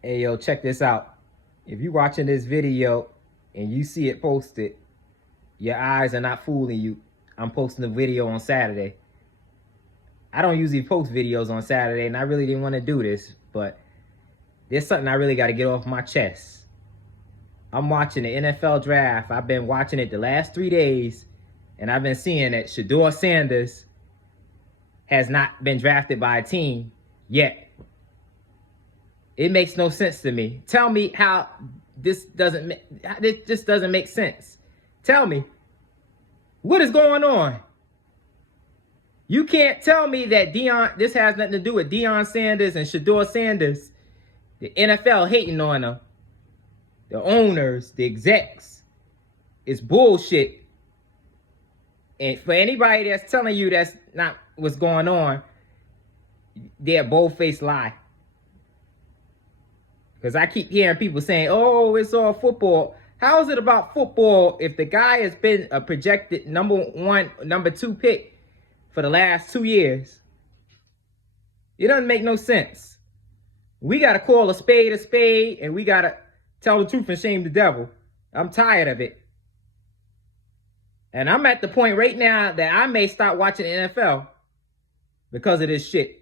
Hey, yo, check this out. If you watching this video and you see it posted, your eyes are not fooling you. I'm posting a video on Saturday. I don't usually post videos on Saturday, and I really didn't want to do this, but there's something I really got to get off my chest. I'm watching the NFL draft. I've been watching it the last 3 days, and I've been seeing that Shedeur Sanders has not been drafted by a team yet. It makes no sense to me. Tell me how this just doesn't make sense. Tell me, what is going on? You can't tell me that this has nothing to do with Deion Sanders and Shedeur Sanders. The NFL hating on them. The owners, the execs. It's bullshit. And for anybody that's telling you that's not what's going on, they're a bold-faced lie. Because I keep hearing people saying, oh, it's all football. How is it about football if the guy has been a projected number 1, number 2 pick for the last 2 years? It doesn't make no sense. We got to call a spade, and we got to tell the truth and shame the devil. I'm tired of it. And I'm at the point right now that I may start watching the NFL because of this shit.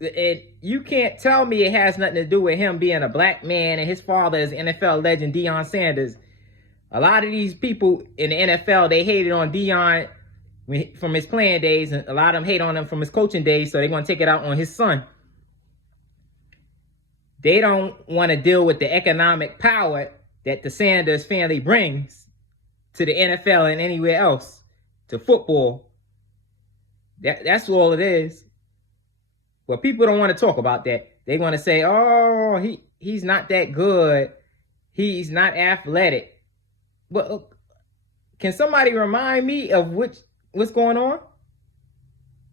And you can't tell me it has nothing to do with him being a black man and his father is NFL legend Deion Sanders. A lot of these people in the NFL, they hated on Deion from his playing days, and a lot of them hate on him from his coaching days, so they're going to take it out on his son. They don't want to deal with the economic power that the Sanders family brings to the NFL and anywhere else, to football. That's all it is. But people don't want to talk about that. They want to say, oh, he's not that good. He's not athletic. But can somebody remind me of what's going on?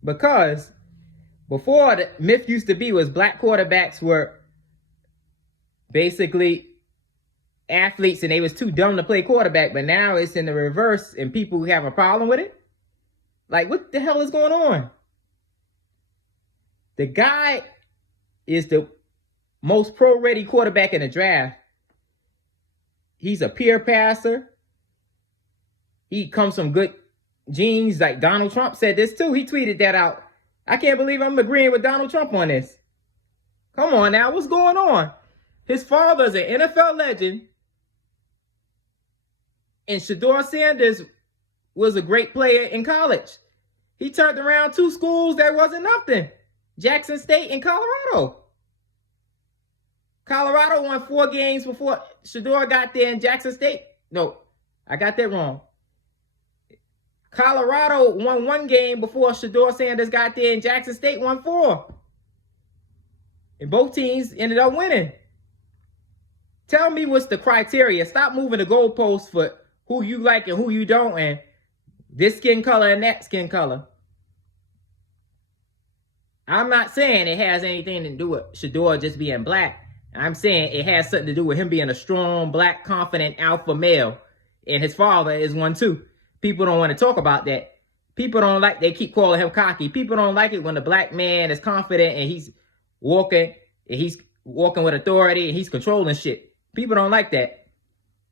Because before, the myth used to be was black quarterbacks were basically athletes and they was too dumb to play quarterback. But now it's in the reverse and people have a problem with it. Like, what the hell is going on? The guy is the most pro-ready quarterback in the draft. He's a pure passer. He comes from good genes. Like Donald Trump said this too. He tweeted that out. I can't believe I'm agreeing with Donald Trump on this. Come on now, what's going on? His father's an NFL legend. And Shedeur Sanders was a great player in college. He turned around 2 schools that wasn't nothing. Jackson State and Colorado. Colorado won 4 games before Shedeur got there in Jackson State. No, I got that wrong. Colorado won 1 game before Shedeur Sanders got there, and Jackson State won 4. And both teams ended up winning. Tell me what's the criteria. Stop moving the goalposts for who you like and who you don't, and this skin color and that skin color. I'm not saying it has anything to do with Shedeur just being black. I'm saying it has something to do with him being a strong, black, confident alpha male. And his father is one too. People don't want to talk about that. People don't like, they keep calling him cocky. People don't like it when a black man is confident and he's walking with authority and he's controlling shit. People don't like that.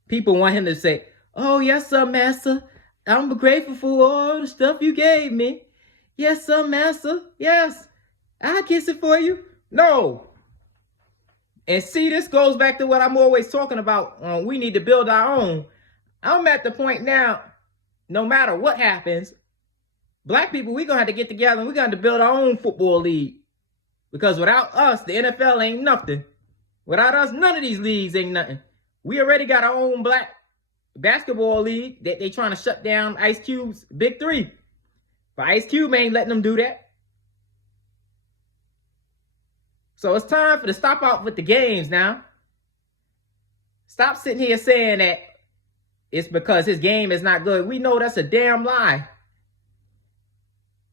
People want him to say, oh, yes, sir, master. I'm grateful for all the stuff you gave me. Yes, sir, master. Yes. I'll kiss it for you. No. And see, this goes back to what I'm always talking about. We need to build our own. I'm at the point now, no matter what happens, black people, we're going to have to get together and we're going to build our own football league. Because without us, the NFL ain't nothing. Without us, none of these leagues ain't nothing. We already got our own black basketball league that they trying to shut down Ice Cube's Big 3. But Ice Cube ain't letting them do that. So it's time for to stop out with the games now. Stop sitting here saying that it's because his game is not good. We know that's a damn lie.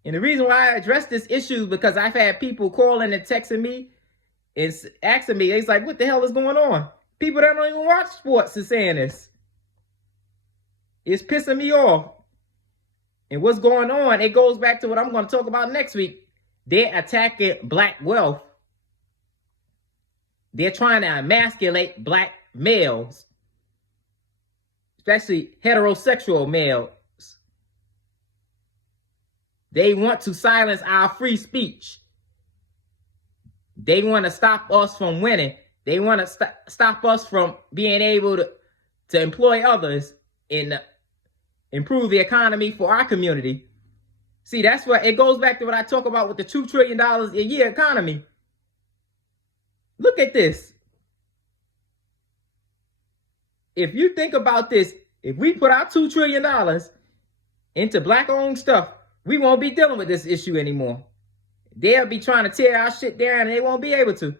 And the reason why I address this issue is because I've had people calling and texting me and asking me, it's like, what the hell is going on? People that don't even watch sports are saying this. It's pissing me off. And what's going on, it goes back to what I'm going to talk about next week. They're attacking black wealth. They're trying to emasculate black males, especially heterosexual males. They want to silence our free speech. They want to stop us from winning. They want to stop us from being able to employ others and improve the economy for our community. See, that's what it goes back to what I talk about with the $2 trillion a year economy. Look at this. If you think about this, if we put our $2 trillion into black-owned stuff, we won't be dealing with this issue anymore. They'll be trying to tear our shit down and they won't be able to.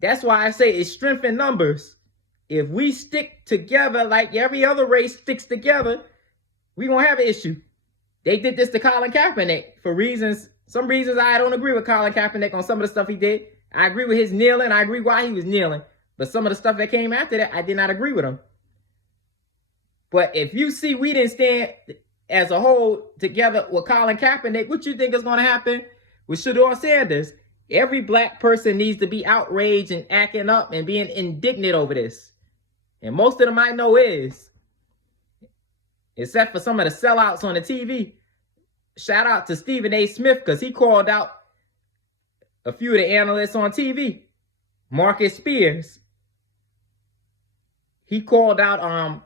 That's why I say it's strength in numbers. If we stick together like every other race sticks together, we won't have an issue. They did this to Colin Kaepernick for some reasons I don't agree with Colin Kaepernick on some of the stuff he did. I agree with his kneeling. I agree why he was kneeling. But some of the stuff that came after that, I did not agree with him. But if you see we didn't stand as a whole together with Colin Kaepernick, what you think is going to happen with Shedeur Sanders? Every black person needs to be outraged and acting up and being indignant over this. And most of them I know is. Except for some of the sellouts on the TV. Shout out to Stephen A. Smith because he called out a few of the analysts on TV. Marcus Spears. He called out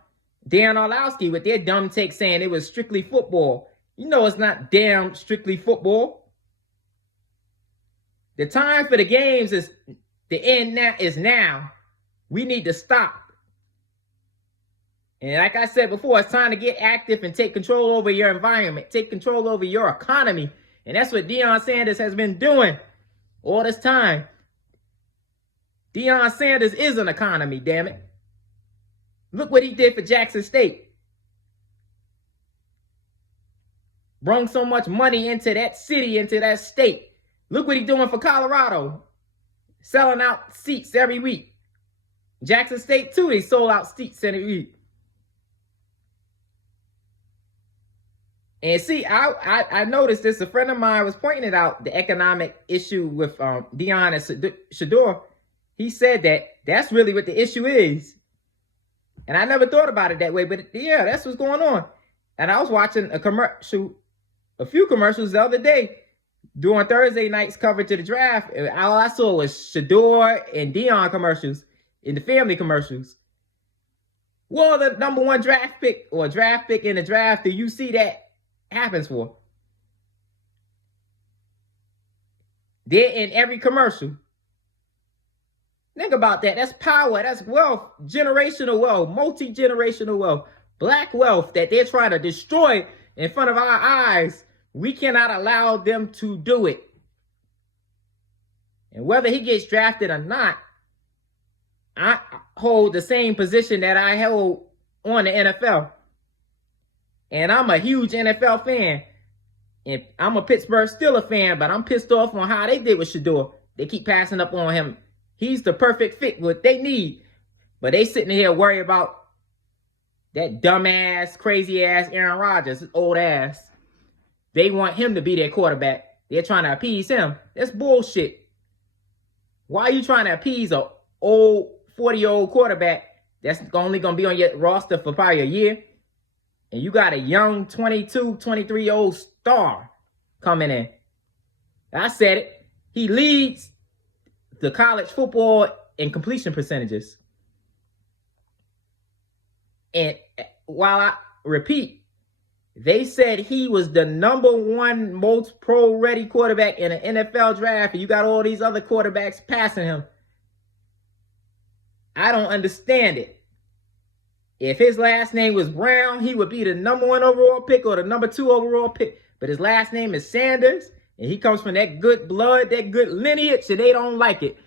Dan Orlowski with their dumb take saying it was strictly football. You know it's not damn strictly football. The time for the games is the end now is now. We need to stop. And like I said before, it's time to get active and take control over your environment. Take control over your economy. And that's what Deion Sanders has been doing all this time. Deion Sanders is an economy, damn it. Look what he did for Jackson State. Brought so much money into that city, into that state. Look what he's doing for Colorado. Selling out seats every week. Jackson State, too, he sold out seats every week. And see, I noticed this. A friend of mine was pointing it out, the economic issue with Deion and Shedeur. He said that that's really what the issue is. And I never thought about it that way, but yeah, that's what's going on. And I was watching a few commercials the other day during Thursday night's coverage of the draft. And all I saw was Shedeur and Deion commercials in the family commercials. Well, the number one draft pick or draft pick in the draft, do you see that happens for? They're in every commercial. Think about that. That's power. That's wealth. Generational wealth. Multi-generational wealth. Black wealth that they're trying to destroy in front of our eyes. We cannot allow them to do it. And whether he gets drafted or not, I hold the same position that I held on the NFL. And I'm a huge NFL fan. And I'm a Pittsburgh Steelers fan, but I'm pissed off on how they did with Shedeur. They keep passing up on him. He's the perfect fit, what they need. But they sitting here worried about that dumbass, crazy-ass Aaron Rodgers, old ass. They want him to be their quarterback. They're trying to appease him. That's bullshit. Why are you trying to appease a old 40-year-old quarterback that's only going to be on your roster for probably a year? And you got a young 22, 23-year-old star coming in. I said it. He leads the college football in completion percentages. And while I repeat, they said he was the number one most pro-ready quarterback in an NFL draft, and you got all these other quarterbacks passing him. I don't understand it. If his last name was Brown, he would be the number one overall pick or the number two overall pick. But his last name is Sanders, and he comes from that good blood, that good lineage, and they don't like it.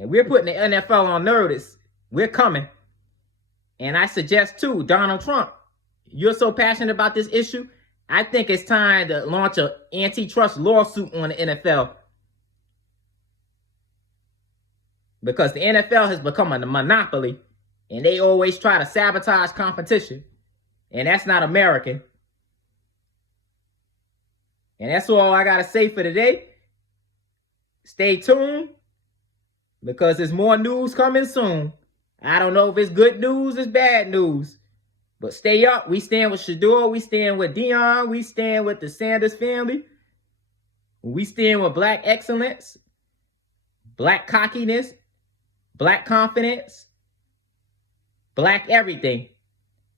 And we're putting the NFL on notice. We're coming. And I suggest, too, Donald Trump, you're so passionate about this issue, I think it's time to launch an antitrust lawsuit on the NFL. Because the NFL has become a monopoly, and they always try to sabotage competition. And that's not American. And that's all I got to say for today. Stay tuned because there's more news coming soon. I don't know if it's good news or bad news. But stay up. We stand with Shedeur. We stand with Dion. We stand with the Sanders family. We stand with black excellence, black cockiness, black confidence, black everything,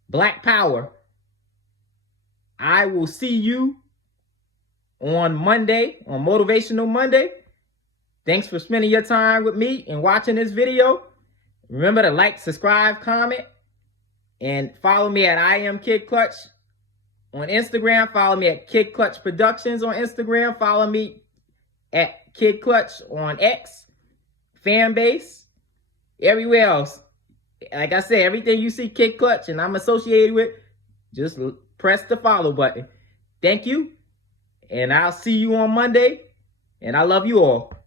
black power. I will see you on Monday, on Motivational Monday. Thanks for spending your time with me and watching this video. Remember to like, subscribe, comment, and follow me at I Am Kid Klutch on Instagram. Follow me at Kid Klutch Productions on Instagram. Follow me at Kid Klutch on X, Fanbase, everywhere else. Like I said, everything you see Kid Klutch and I'm associated with, just press the follow button. Thank you, and I'll see you on Monday, and I love you all.